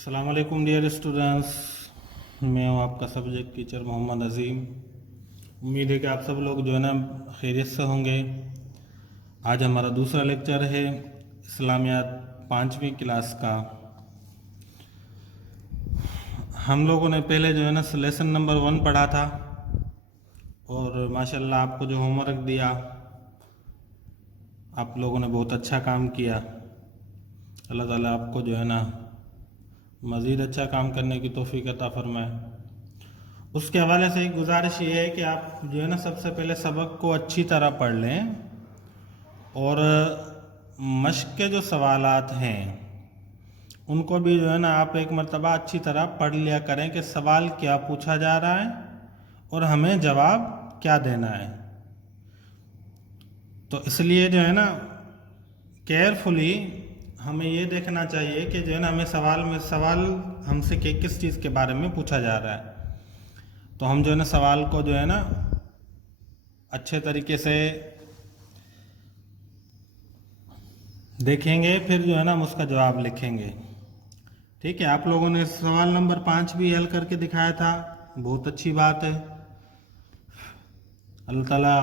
अस्सलाम वालेकुम dear students. मैं हूँ आपका सब्जेक्ट टीचर मोहम्मद अज़ीम। उम्मीद है कि आप सब लोग जो है ना खैरियत से होंगे। आज हमारा दूसरा लेक्चर है इस्लामियात 5वीं क्लास का। हम लोगों ने पहले जो है ना लेसन नंबर 1 पढ़ा था और माशाल्लाह आपको जो होमवर्क दिया आप लोगों ने बहुत अच्छा काम किया। अल्लाह ताला आपको जो है ना मज़ीद अच्छा काम करने की तौफीक अता फरमाए। उसके हवाले से एक गुजारिश ये है कि आप जो है ना सबसे पहले सबक को अच्छी तरह पढ़ लें और मश्क के जो सवालात हैं उनको भी जो है ना आप एक मरतबा अच्छी तरह पढ़ लिया करें कि सवाल क्या पूछा जा रहा है और हमें जवाब क्या देना है। तो इसलिए जो है ना केयरफुली हमें ये देखना चाहिए कि जो है ना हमें सवाल हमसे किस चीज़ के बारे में पूछा जा रहा है। तो हम जो है ना सवाल को जो है ना अच्छे तरीके से देखेंगे, फिर जो है ना हम उसका जवाब लिखेंगे। ठीक है, आप लोगों ने सवाल नंबर 5 भी हल करके दिखाया था, बहुत अच्छी बात है। अल्लाह ताला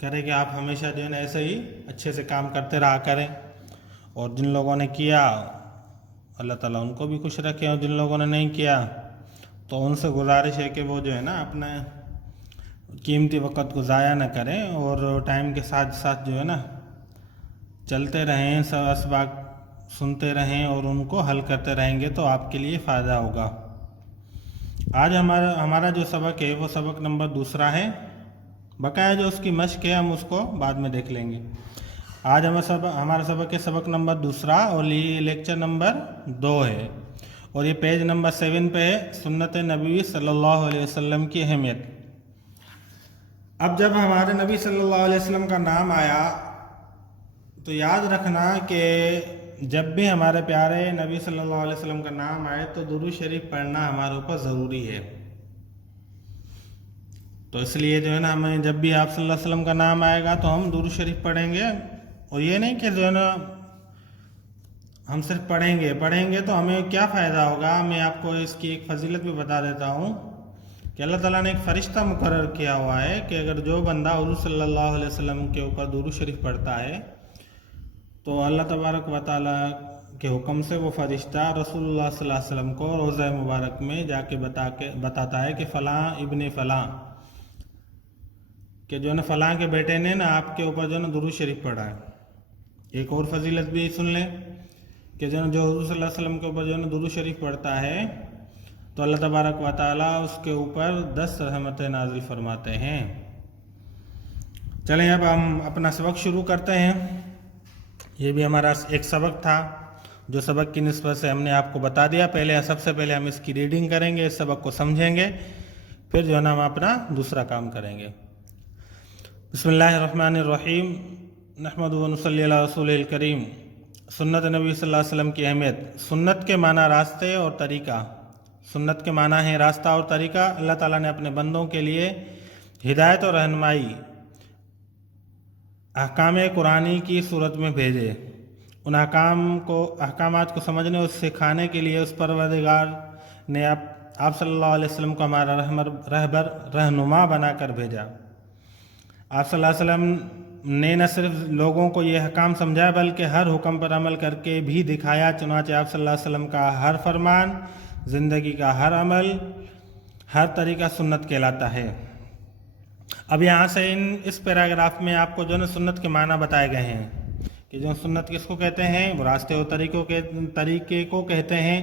करे कि आप हमेशा जो है ना ऐसे ही अच्छे से काम करते रहा करें और जिन लोगों ने किया अल्लाह ताला उनको भी खुश रखे और जिन लोगों ने नहीं किया तो उनसे गुजारिश है कि वो जो है ना अपना कीमती वक़्त को ज़ाया ना करें और टाइम के साथ साथ जो है ना चलते रहें, सब असबाक सुनते रहें और उनको हल करते रहेंगे तो आपके लिए फ़ायदा होगा। आज हमारा जो सबक है वो सबक नंबर 2 है। बकाया जो उसकी मश्क है हम उसको बाद में देख लेंगे। आज हमारा सबक है सबक नंबर 2 और ये लेक्चर नंबर 2 है और ये पेज नंबर 7 पे है, सुन्नत नबी सल्लल्लाहु अलैहि वसल्लम की अहमियत। अब जब हमारे नबी सल्लल्लाहु अलैहि वसल्लम का नाम आया तो याद रखना कि जब भी हमारे प्यारे नबी सल्लल्लाहु अलैहि वसल्लम का नाम आए तो दुरूद शरीफ पढ़ना हमारे ऊपर ज़रूरी है। तो इसलिए जो है ना हमें जब भी आप सल्लल्लाहु अलैहि वसल्लम का नाम आएगा तो हम दुरूद शरीफ पढ़ेंगे। और ये नहीं कि जो है ना हम सिर्फ पढ़ेंगे तो हमें क्या फ़ायदा होगा। मैं आपको इसकी एक फजीलत भी बता देता हूँ कि अल्लाह ताला ने एक फ़रिश्ता मुकर्रर किया हुआ है कि अगर जो बंदा हुज़ूर सल्लल्लाहु अलैहि वसल्लम के ऊपर दुरूद शरीफ पढ़ता है तो अल्लाह तबारक व तआला के हुक्म से वो फ़रिश्ता रसूलुल्लाह सल्लल्लाहु अलैहि वसल्लम को रोज़ा मुबारक में जाके बताता है कि फ़लाँ इब्ने फ़लाँ कि जो है ना फ़लाँ के बेटे ने ना आपके ऊपर जो है ना दुरूद शरीफ पढ़ा है। एक और फजीलत भी सुन लें कि जो हुज़ूर सल्लल्लाहु अलैहि वसल्लम के ऊपर जो है ना दुरूद शरीफ पढ़ता है तो अल्लाह तबारक व तआला उसके ऊपर 10 रहमतें नाजिल फरमाते हैं। चलें अब हम अपना सबक शुरू करते हैं। ये भी हमारा एक सबक था जो सबक की निस्बत से हमने आपको बता दिया। सबसे पहले हम इसकी रीडिंग करेंगे, इस सबक को समझेंगे, फिर जो है ना हम अपना दूसरा काम करेंगे। बिस्मिल्लाहिर्रहमानिर्रहीम, नहमदु व नुसल्ली अला रसूलिल करीम। सुन्नत नबी सल्लल्लाहु अलैहि वसल्लम की अहमियत। सुन्नत के माना रास्ते और तरीका। सुन्नत के माना है रास्ता और तरीका। अल्लाह ताला ने अपने बंदों के लिए हिदायत और रहनुमाई अहकाम कुरानी की सूरत में भेजे। उन अहकामात को समझने और सिखाने के लिए उस परवरदिगार ने आप सल्लल्लाहु अलैहि वसल्लम को हमारा रहबर रहनुमा बनाकर भेजा। आप सल्लल्लाहु अलैहि वसल्लम ने न सिर्फ लोगों को ये अहकाम समझाया बल्कि हर हुक्म पर अमल करके भी दिखाया। चुनांचे आप सल्लल्लाहु अलैहि वसल्लम का हर फरमान, ज़िंदगी का हर अमल, हर तरीका सुन्नत कहलाता है। अब यहाँ से इस पैराग्राफ में आपको जो है ना सुन्नत के माना बताए गए हैं कि जो सुन्नत किसको कहते हैं, वो रास्ते और तरीके को कहते हैं।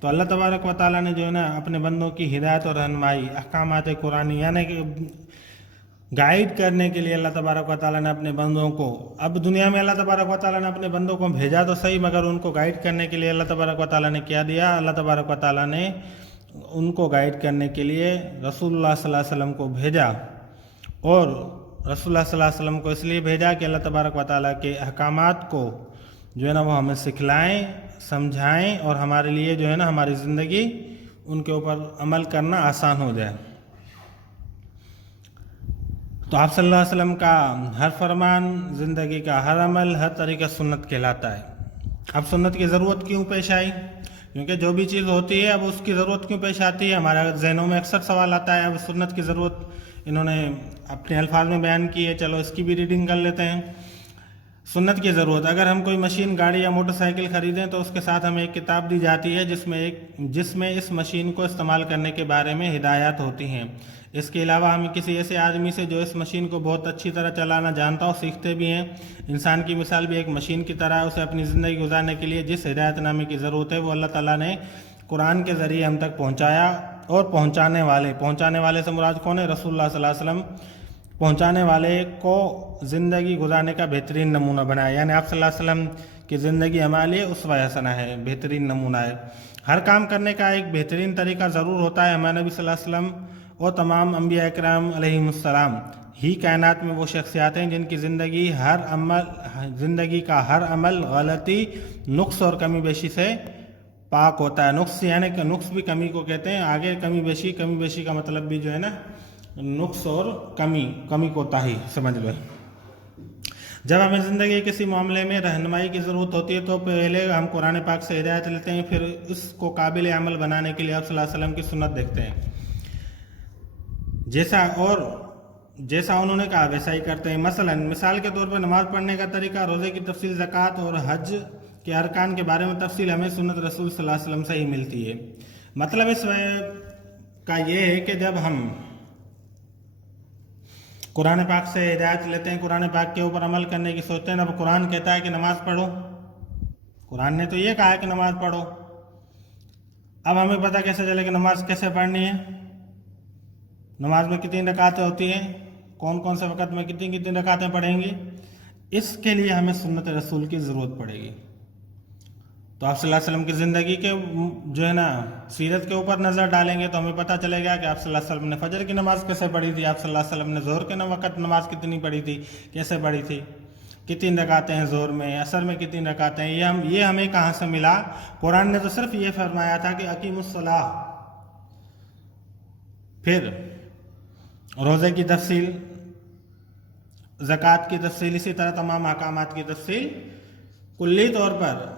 तो अल्लाह तबारक व तआला ने जो है ना अपने बंदों की हिदायत और रहनुमाई अहकामात कुरानी यानी कि गाइड करने के लिए अल्लाह तबारक व तआला ने अपने बंदों को, अब दुनिया में अल्लाह तबारक व तआला ने अपने बंदों को भेजा तो सही, मगर उनको गाइड करने के लिए अल्लाह तबारक व तआला ने क्या दिया। अल्लाह तबारक व तआला ने उनको गाइड करने के लिए रसूलुल्लाह सल्लल्लाहु अलैहि वसल्लम को भेजा। और रसूलुल्लाह सल्लल्लाहु अलैहि वसल्लम को इसलिए भेजा कि अल्लाह तबारक व तआला के अहकामात को जो है ना वो हमें सिखलाएँ, समझाएँ और हमारे लिए जो है ना हमारी ज़िंदगी उनके ऊपर अमल करना आसान हो जाए। तो आप सल्लल्लाहु अलैहि वसल्लम का हर फरमान, ज़िंदगी का हर अमल, हर तरीका सुन्नत कहलाता है। अब सुन्नत की ज़रूरत क्यों पेश आई? کیونکہ جو بھی چیز ہوتی ہے اب اس کی ضرورت کیوں پیش آتی ہے، ہمارے ذہنوں میں اکثر سوال آتا ہے، اب سنت کی ضرورت انہوں نے اپنے الفاظ میں بیان کی ہے، چلو اس کی بھی ریڈنگ کر لیتے ہیں۔ سنت کی ضرورت، اگر ہم کوئی مشین، گاڑی یا موٹر سائیکل خریدیں تو اس کے ساتھ ہمیں ایک کتاب دی جاتی ہے جس میں اس مشین کو استعمال کرنے کے بارے میں ہدایات ہوتی ہیں۔ اس کے علاوہ ہم کسی ایسے آدمی سے جو اس مشین کو بہت اچھی طرح چلانا جانتا ہو سیکھتے بھی ہیں۔ انسان کی مثال بھی ایک مشین کی طرح ہے، اسے اپنی زندگی گزارنے کے لیے جس ہدایت نامے کی ضرورت ہے وہ اللہ تعالیٰ نے قرآن کے ذریعے ہم تک پہنچایا، اور پہنچانے والے سے مراد کون ہے؟ رسول اللہ صلی اللہ علیہ وسلم پہنچانے والے کو زندگی گزارنے کا بہترین نمونہ بنایا، یعنی آپ صلی اللہ علیہ وسلم کی زندگی ہمارے لیے اسوہ حسنہ ہے، بہترین نمونہ ہے۔ ہر کام کرنے کا ایک بہترین طریقہ ضرور ہوتا ہے۔ ہمارے نبی صلی اللہ علیہ وسلم اور تمام انبیاء اکرام علیہم السلام ہی کائنات میں وہ شخصیات ہیں جن کی زندگی کا ہر عمل غلطی، نقص اور کمی بیشی سے پاک ہوتا ہے۔ نقص یعنی کہ نقص بھی کمی کو کہتے ہیں، آگے کمی بیشی کا مطلب بھی جو ہے نا نقص اور کمی کوتاہی سمجھ لو۔ جب ہمیں زندگی کسی معاملے میں رہنمائی کی ضرورت ہوتی ہے تو پہلے ہم قرآن پاک سے ہدایت لیتے ہیں، پھر اس کو قابل عمل بنانے کے لیے آپ صلی اللہ علیہ وسلم کی سنت دیکھتے ہیں۔ جیسا انہوں نے کہا ویسا ہی کرتے ہیں۔ مثال کے طور پر نماز پڑھنے کا طریقہ، روزے کی تفصیل، زکوٰۃ اور حج کے ارکان کے بارے میں تفصیل ہمیں سنت رسول صلی اللہ علیہ وسلم سے ہی ملتی ہے۔ مطلب اس کا یہ ہے کہ جب ہم قرآن پاک سے ہدایت لیتے ہیں، قرآن پاک کے اوپر عمل کرنے کی سوچتے ہیں، اب قرآن کہتا ہے کہ نماز پڑھو، قرآن نے تو یہ کہا ہے کہ نماز پڑھو، اب ہمیں پتہ کیسے چلے کہ نماز کیسے پڑھنی ہے، نماز میں کتنی رکعتیں ہوتی ہیں، کون سے وقت میں کتنی رکعتیں پڑھیں گی؟ اس کے لیے ہمیں سنت رسول کی ضرورت پڑے گی۔ تو آپ صلی اللہ علیہ وسلم کی زندگی کے جو ہے نا سیرت کے اوپر نظر ڈالیں گے تو ہمیں پتہ چلے گا کہ آپ صلی اللہ علیہ وسلم نے فجر کی نماز کیسے پڑھی تھی، آپ صلی اللہ علیہ وسلم نے ظہر کے وقت نماز کتنی پڑھی تھی، کیسے پڑھی تھی، کتنی رکعتیں ہیں ظہر میں، عصر میں کتنی رکعتیں ہیں، یہ ہمیں کہاں سے ملا؟ قرآن نے تو صرف یہ فرمایا تھا کہ اقیم الصلاۃ، پھر روزے کی تفصیل، زکوٰۃ کی تفصیل، اسی طرح تمام احکامات کی تفصیل کلی طور پر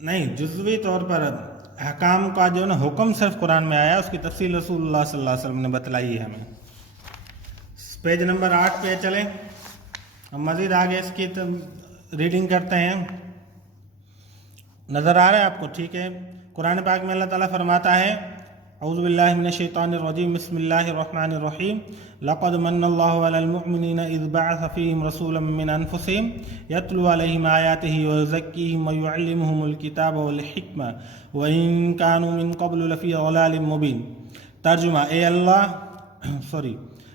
نہیں، جزوی طور پر احکام کا جو نا حکم صرف قرآن میں آیا، اس کی تفصیل رسول اللہ صلی اللہ علیہ وسلم نے بتلائی ہے ہمیں۔ پیج نمبر 8 پہ چلیں، ہم مزید آگے اس کی ریڈنگ کرتے ہیں۔ نظر آ رہا ہے آپ کو؟ ٹھیک ہے۔ قرآن پاک میں اللہ تعالیٰ فرماتا ہے اعوذ باللہ من الشیطان الرجیم بسم اللہ الرحمن الرحیم لقد من اللہ علی المؤمنین اذ بعث فیہم رسولا من انفسہم یتلو علیہم آیاتہ ویزکیہم ویعلمہم الکتاب والحکمہ وان کانوا من قبل لفی ضلال مبین۔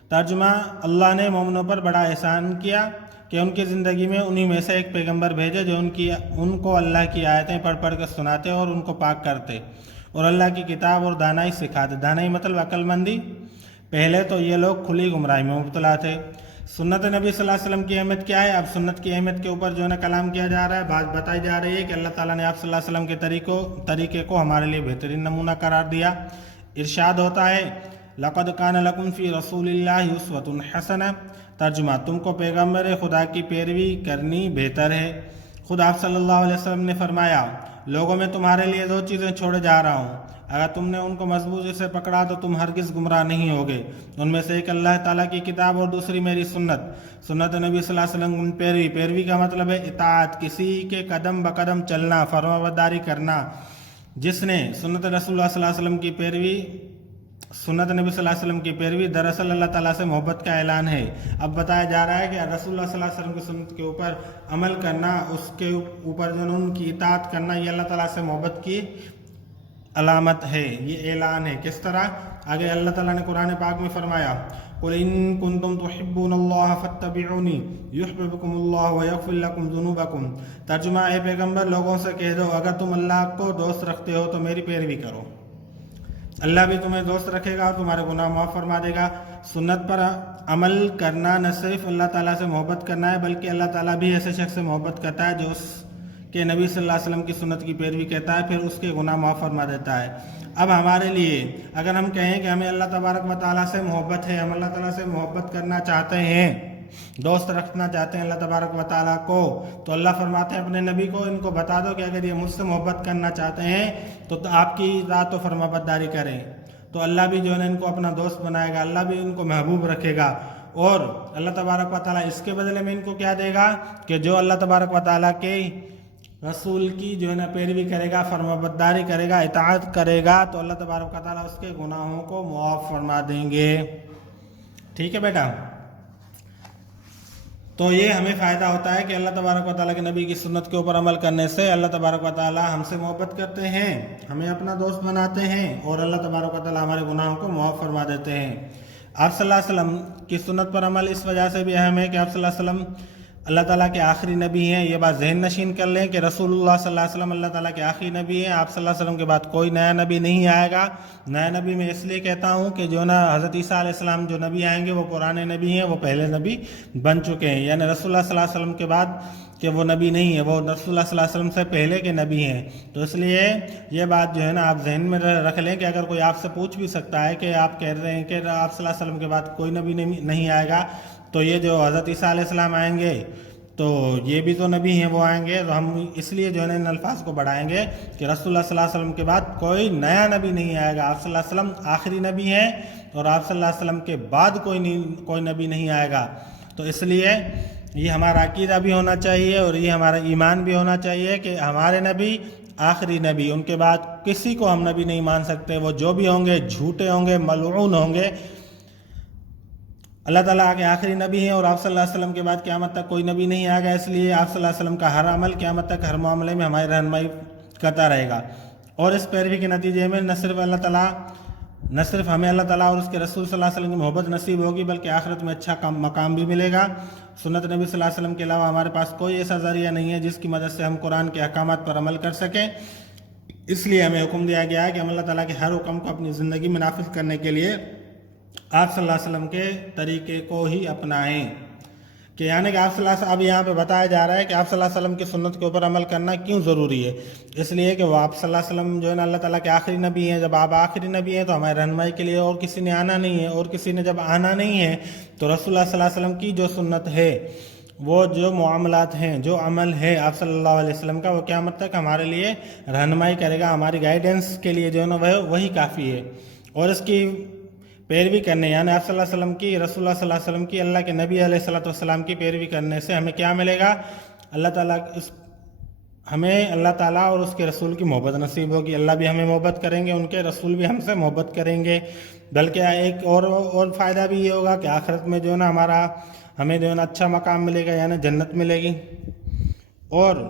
ترجمہ اللہ نے مومنوں پر بڑا احسان کیا کہ ان کی زندگی میں انہی میں سے ایک پیغمبر بھیجے جو ان کو اللہ کی آیتیں پڑھ کر سناتے اور ان کو پاک کرتے اور اللہ کی کتاب اور دانائی سکھاتے۔ دانائی مطلب عقل مندی۔ پہلے تو یہ لوگ کھلی گمراہی میں مبتلا تھے۔ سنت نبی صلی اللہ علیہ وسلم کی اہمیت کیا ہے؟ اب سنت کی اہمیت کے اوپر جو ہے نا کلام کیا جا رہا ہے، بات بتائی جا رہی ہے کہ اللہ تعالیٰ نے آپ صلی اللہ علیہ وسلم کے طریقے کو ہمارے لیے بہترین نمونہ قرار دیا۔ ارشاد ہوتا ہے لقد کان لکم فی رسول اللہ اسوۃ حسنہ۔ ترجمہ تم کو پیغمبر خدا کی پیروی کرنی بہتر ہے۔ خود آپ صلی اللہ علیہ وسلم نے فرمایا لوگوں میں تمہارے لیے 2 چیزیں چھوڑے جا رہا ہوں، اگر تم نے ان کو مضبوطی سے پکڑا تو تم ہرگز گمراہ نہیں ہوگے۔ ان میں سے ایک اللہ تعالیٰ کی کتاب اور دوسری میری سنت نبی صلی اللہ علیہ وسلم کی پیروی کا مطلب ہے اطاعت، کسی کے قدم بقدم چلنا، فرمانبرداری کرنا۔ جس نے سنت رسول اللہ صلی اللہ علیہ وسلم کی پیروی، سنت نبی صلی اللہ علیہ وسلم کی پیروی دراصل اللہ تعالیٰ سے محبت کا اعلان ہے۔ اب بتایا جا رہا ہے کہ رسول اللہ صلی اللہ علیہ وسلم کی سنت کے اوپر عمل کرنا، اس کے اوپر جو ان کی اطاعت کرنا، یہ اللہ تعالیٰ سے محبت کی علامت ہے، یہ اعلان ہے۔ کس طرح؟ آگے اللہ تعالیٰ نے قرآن پاک میں فرمایا قُلْ إِن كُنتُمْ تُحِبُّونَ اللَّهَ فَاتَّبِعُونِي يُحْبِبْكُمُ اللَّهُ وَيَغْفِرْ لَكُمْ ذُنُوبَكُمْ۔ ترجمہ اے پیغمبر لوگوں سے کہہ دو اگر تم اللہ کو دوست رکھتے ہو تو میری پیروی کرو، اللہ بھی تمہیں دوست رکھے گا اور تمہارے گناہ معاف فرما دے گا۔ سنت پر عمل کرنا نہ صرف اللہ تعالیٰ سے محبت کرنا ہے بلکہ اللہ تعالیٰ بھی ایسے شخص سے محبت کرتا ہے جو اس کے نبی صلی اللہ علیہ وسلم کی سنت کی پیروی کرتا ہے، پھر اس کے گناہ معاف فرما دیتا ہے۔ اب ہمارے لیے اگر ہم کہیں کہ ہمیں اللہ تبارک و تعالیٰ سے محبت ہے، ہم اللہ تعالیٰ سے محبت کرنا چاہتے ہیں، दोस्त रखना चाहते हैं अल्लाह तबारक व तआला को, तो अल्लाह फरमाते हैं अपने नबी को इनको बता दो कि अगर ये मुझसे मोहब्बत करना चाहते हैं तो आपकी इताअत और फरमाबरदारी करें, तो अल्लाह भी जो है इनको अपना दोस्त बनाएगा, अल्लाह भी इनको महबूब रखेगा। और अल्लाह तबारक व तआला इसके बदले में इनको क्या देगा कि जो अल्लाह तबारक व तआला के रसूल की जो है ना पैरवी करेगा, फरमाबरदारी करेगा, इताअत करेगा, तो अल्लाह तबारक व तआला उसके गुनाहों को मुआफ़ फरमा देंगे। ठीक है बेटा, तो ये हमें फ़ायदा होता है कि अल्लाह तबारक व तआला के नबी की सुन्नत के ऊपर अमल करने से अल्लाह तबारक व तआला हमसे मोहब्बत करते हैं, हमें अपना दोस्त बनाते हैं और अल्लाह तबारक व तआला हमारे गुनाहों को मुआफ़ फरमा देते हैं। आप सल्लल्लाहु अलैहि वसल्लम की सुन्नत पर अमल इस वजह से भी अहम है कि आप सल्लल्लाहु अलैहि वसल्लम अल्लाह ताला के आखिरी नबी हैं। ये बात ज़हन नशीन कर लें कि रसूलुल्लाह सल्लल्लाहु अलैहि वसल्लम अल्लाह ताला के आखिरी नबी हैं। आप सल्लल्लाहु अलैहि वसल्लम के बाद कोई नया नबी नहीं आएगा। नया नबी मैं इसलिए कहता हूँ कि जो ना हज़रत ईसा अलैहिस्सलाम जो नबी आएंगे वो पुराने नबी हैं, वो पहले नबी बन चुके हैं, यानी रसूलुल्लाह सल्लल्लाहु अलैहि वसल्लम के बाद कि वो नबी नहीं है, वो रसूलुल्लाह सल्लल्लाहु अलैहि वसल्लम से पहले के नबी हैं। तो इसलिए ये बात जो है ना आप जहन में रख लें कि अगर कोई आपसे पूछ भी सकता है कि आप कह रहे हैं कि आप सल्लल्लाहु अलैहि वसल्लम के बाद कोई नबी नहीं आएगा, तो ये जो हज़रत ईसा अलैहिस्सलाम आएंगे तो ये भी तो नबी हैं, वो आएंगे, तो हम इसलिए जो है ना इन अल्फाज को बढ़ाएंगे कि रसूलुल्लाह सल्लल्लाहु अलैहि वसल्लम के बाद कोई नया नबी नहीं आएगा। आप सल्लल्लाहु अलैहि वसल्लम आखिरी नबी हैं और आप सल्लल्लाहु अलैहि वसल्लम के बाद कोई नबी नहीं आएगा। तो इसलिए ये हमारा अकीदा भी होना चाहिए और ये हमारा ईमान भी होना चाहिए कि हमारे नबी आखिरी नबी, उनके बाद किसी को हम नबी नहीं मान सकते। वो जो भी होंगे झूठे होंगे, मलऊन होंगे। अल्लाह ताला के आखिरी नबी हैं और आप सल्लल्लाहु अलैहि वसल्लम के बाद क़यामत तक कोई नबी नहीं आएगा। इसलिए आप सल्लल्लाहु अलैहि वसल्लम का हर अमल क़यामत तक हर मामले में हमारी रहनुमाई करता रहेगा। और इस पैरवी के नतीजे में न सिर्फ हमें अल्लाह ताला और उसके रसूल सल्लल्लाहु अलैहि वसल्लम की मोहब्बत नसीब होगी, बल्कि आखिरत में अच्छा मकाम भी मिलेगा। सुन्नत नबी सल्लल्लाहु अलैहि वसल्लम के अलावा हमारे पास कोई ऐसा ज़रिया नहीं है जिसकी मदद से हम कुरान के अहकामात पर अमल कर सकें। इसलिए हमें हुक्म दिया गया है कि हम अल्लाह ताला के हर हुक्म को अपनी ज़िंदगी में नाफिज करने के लिए आप सल्लल्लाहु अलैहि वसल्लम के तरीके को ही अपनाएं। कि यानी कि आप सल्लल्लाहु अलैहि वसल्लम, अब यहाँ पे बताया जा रहा है कि आप सल्लल्लाहु अलैहि वसल्लम की सुन्नत के ऊपर अमल करना क्यों ज़रूरी है। इसलिए कि वो आप सल्लल्लाहु अलैहि वसल्लम जो है ना अल्लाह ताला के आखिरी नबी हैं। जब आप आखिरी नबी हैं तो हमारे रहनुमाई के लिए और किसी ने आना नहीं है, और किसी ने जब आना नहीं है तो रसूलुल्लाह सल्लल्लाहु अलैहि वसल्लम की जो सुन्नत है, वो जो मामलात हैं, जो अमल है आप सल्लल्लाहु अलैहि वसल्लम का, वो क़यामत तक हमारे लिए रहनुमाई करेगा, हमारी गाइडेंस के लिए जो है ना वही काफ़ी है। और इसकी पैरवी करने, यानी आप सल्लल्लाहु अलैहि वसल्लम की, रसूलुल्लाह सल्लल्लाहु अलैहि वसल्लम की, अल्लाह के नबी अलैहिस्सलातु वस्सलाम की पैरवी करने से हमें क्या मिलेगा? हमें अल्लाह ताला और उसके रसूल की मोहब्बत नसीब होगी। अल्लाह भी हमें मोहब्बत करेंगे, उनके रसूल भी हमसे मोहब्बत करेंगे। बल्कि एक और फ़ायदा भी ये होगा कि आखिरत में जो है ना हमें जो है ना अच्छा मकाम मिलेगा, यानी जन्नत मिलेगी। और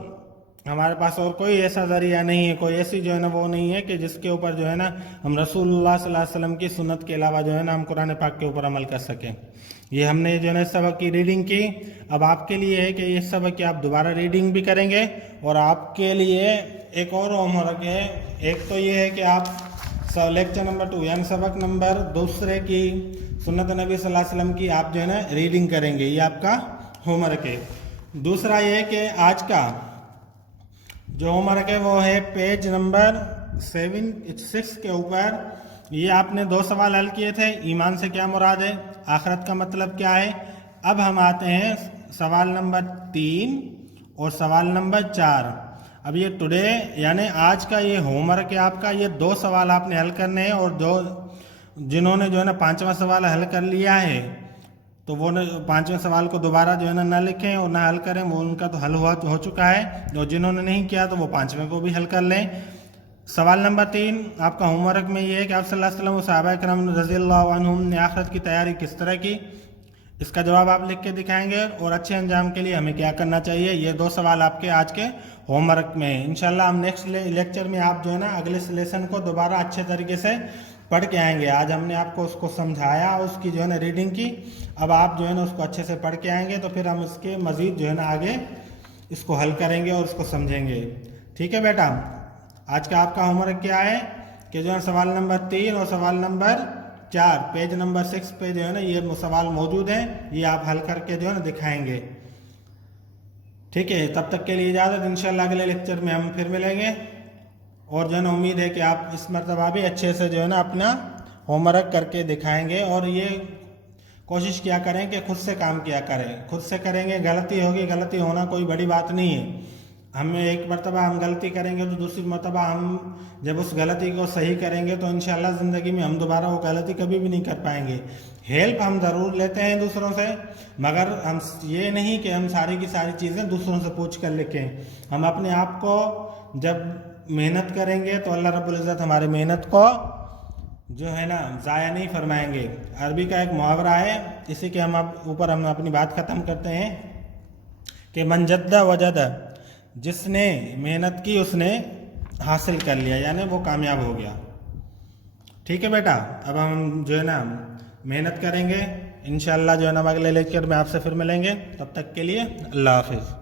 हमारे पास और कोई ऐसा ज़रिया नहीं है, कोई ऐसी जो है ना वो नहीं है कि जिसके ऊपर जो है ना हम रसूलुल्लाह सल्लल्लाहु अलैहि वसल्लम की सुन्नत के अलावा जो है ना हम कुरान पाक के ऊपर अमल कर सकें। ये हमने जो है ना सबक की रीडिंग की। अब आपके लिए है कि ये सबक की आप दोबारा रीडिंग भी करेंगे, और आपके लिए एक और होमवर्क है। एक तो ये है कि आप लेक्चर नंबर 2 यानी सबक नंबर 2 की सुन्नत नबी सल्लल्लाहु अलैहि वसल्लम की आप जो है ना रीडिंग करेंगे, ये आपका होमवर्क है। दूसरा ये है कि आज का जो होमवर्क है वो है पेज नंबर 6 के ऊपर। ये आपने 2 सवाल हल किए थे, ईमान से क्या मुराद है, आखिरत का मतलब क्या है। अब हम आते हैं सवाल नंबर 3 और सवाल नंबर 4। अब ये टुडे यानी आज का ये होमवर्क है आपका, ये 2 सवाल आपने हल करने हैं। और जिन्होंने जो है ना 5वां सवाल हल कर लिया है तो वो 5वें सवाल को दोबारा जो है ना लिखें और ना हल करें, वो उनका तो हल हो चुका है। और जिन्होंने नहीं किया तो वो 5वें को भी हल कर लें। सवाल नंबर 3 आपका होमवर्क में ये है कि आप सल्लल्लाहु अलैहि वसल्लम और सहाबा किराम रज़ियल्लाहु अन्हुम ने आखिरत की तैयारी किस तरह की, इसका जवाब आप लिख के दिखाएंगे। और अच्छे अंजाम के लिए हमें क्या करना चाहिए, ये 2 सवाल आपके आज के होमवर्क में है। इंशाल्लाह हम नेक्स्ट लेक्चर में आप जो है ना अगले लेसन को दोबारा अच्छे तरीके से पढ़ के आएंगे। आज हमने आपको उसको समझाया, उसकी जो है ना रीडिंग की। अब आप जो है ना उसको अच्छे से पढ़ के आएंगे तो फिर हम इसके मज़ीद जो है ना आगे इसको हल करेंगे और उसको समझेंगे। ठीक है बेटा, आज का आपका होमवर्क क्या है कि जो है सवाल नंबर 3 और सवाल नंबर 4 पेज नंबर 6 पे जो है ना ये सवाल मौजूद हैं, ये आप हल करके जो है ना दिखाएंगे। ठीक है, तब तक के लिए इजाज़त। इंशाल्लाह अगले लेक्चर में हम फिर मिलेंगे। और जो है ना उम्मीद है कि आप इस मरतबा भी अच्छे से जो है ना अपना होमवर्क करके दिखाएंगे। और ये कोशिश किया करें कि खुद से काम किया करें। खुद से करेंगे, गलती होगी, गलती होना कोई बड़ी बात नहीं है। हम एक मरतबा हम गलती करेंगे तो दूसरी मरतबा हम जब उस गलती को सही करेंगे तो इंशाल्लाह ज़िंदगी में हम दोबारा वो गलती कभी भी नहीं कर पाएंगे। हेल्प हम ज़रूर लेते हैं दूसरों से, मगर हम ये नहीं कि हम सारी की सारी चीज़ें दूसरों से पूछ कर लिखें। हम अपने आप को जब मेहनत करेंगे तो अल्लाह रब्बुल इज़्ज़त हमारी मेहनत को जो है ना ज़ाया नहीं फरमाएंगे। अरबी का एक मुहावरा है, इसी के हम ऊपर हम अपनी बात ख़त्म करते हैं कि मन जद्दा वजद, जिसने मेहनत की उसने हासिल कर लिया, यानी वो कामयाब हो गया। ठीक है बेटा, अब हम जो है ना मेहनत करेंगे, इंशाल्लाह जो है ना अगले लेक्चर में आपसे फिर मिलेंगे। तब तक के लिए अल्लाह हाफिज़।